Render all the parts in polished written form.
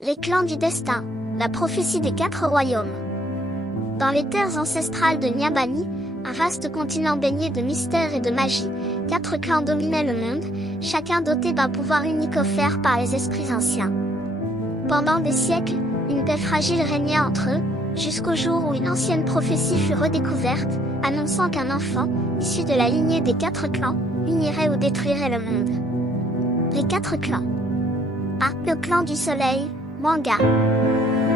Les clans du destin, la prophétie des 4 royaumes. Dans les terres ancestrales de Nyabani, un vaste continent baigné de mystère et de magie, 4 clans dominaient le monde, chacun doté d'un pouvoir unique offert par les esprits anciens. Pendant des siècles, une paix fragile régnait entre eux, jusqu'au jour où une ancienne prophétie fut redécouverte, annonçant qu'un enfant, issu de la lignée des 4 clans, unirait ou détruirait le monde. Les 4 clans. 1. Le clan du soleil, Mwanga.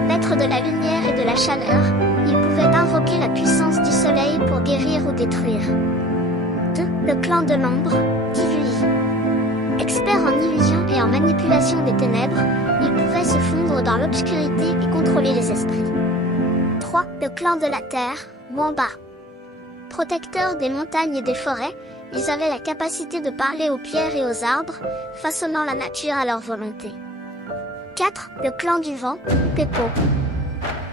Maître de la lumière et de la chaleur, il pouvait invoquer la puissance du soleil pour guérir ou détruire. 2. Le clan de l'ombre, Tivuli. Expert en illusion et en manipulation des ténèbres, il pouvait se fondre dans l'obscurité et contrôler les esprits. 3. Le clan de la terre, Mwamba. Protecteurs des montagnes et des forêts, ils avaient la capacité de parler aux pierres et aux arbres, façonnant la nature à leur volonté. 4. Le clan du vent, Pepo.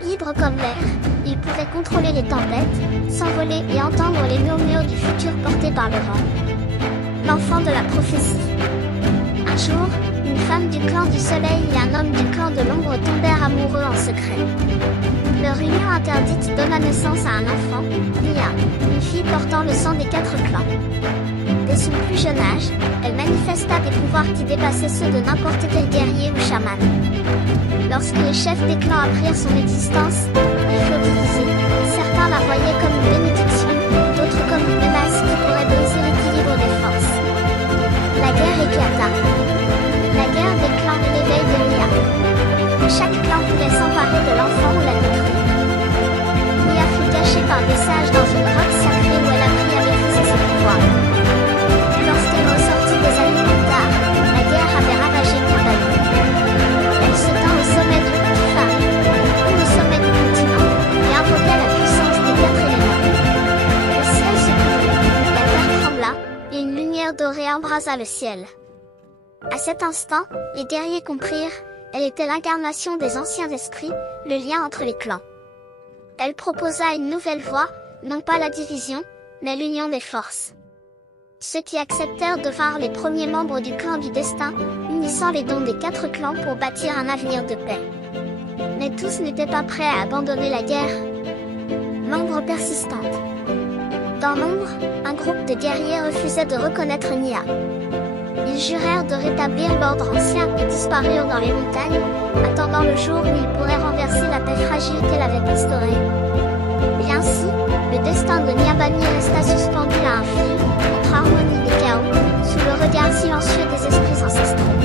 Libre comme l'air, il pouvait contrôler les tempêtes, s'envoler et entendre les murmures du futur portés par le vent. L'enfant de la prophétie. Un jour, une femme du clan du soleil et un homme du clan de l'ombre tombèrent amoureux en secret. Leur union interdite donna naissance à un enfant, Nia, une fille portant le sang des 4 clans. Dès son plus jeune âge, elle manifesta des pouvoirs qui dépassaient ceux de n'importe quel guerrier ou chaman. Lorsque les chefs des clans apprirent son existence, ils furent divisés. Certains la voyaient comme une bénédiction, d'autres comme une menace qui pourrait briser l'équilibre des forces. La guerre éclata. La guerre des clans et l'éveil de Nia. Chaque clan voulait s'emparer de l'enfant ou la détruire. Nia fut cachée par des sages dans une grotte sacrée où elle apprit à maîtriser ses pouvoirs. Lorsqu'elle ressortit des années plus tard, la guerre avait ravagé Nyabani. Elle se tint au sommet du mont Tifari, ou au sommet du continent, et invoqua la puissance des 4 éléments. Le ciel se couvrit, la terre trembla, et une lumière dorée embrasa le ciel. À cet instant, les guerriers comprirent, elle était l'incarnation des anciens esprits, le lien entre les clans. Elle proposa une nouvelle voie, non pas la division, mais l'union des forces. Ceux qui acceptèrent devinrent les premiers membres du clan du destin, unissant les dons des 4 clans pour bâtir un avenir de paix. Mais tous n'étaient pas prêts à abandonner la guerre. L'ombre persistante. Dans l'ombre, un groupe de guerriers refusait de reconnaître Nia. Ils jurèrent de rétablir l'ordre ancien et disparurent dans les montagnes, attendant le jour où ils pourraient renverser la paix fragile qu'elle avait instaurée. Et ainsi, le destin de Nyabani resta suspendu à un fil, entre harmonie et chaos, sous le regard silencieux des esprits ancestraux.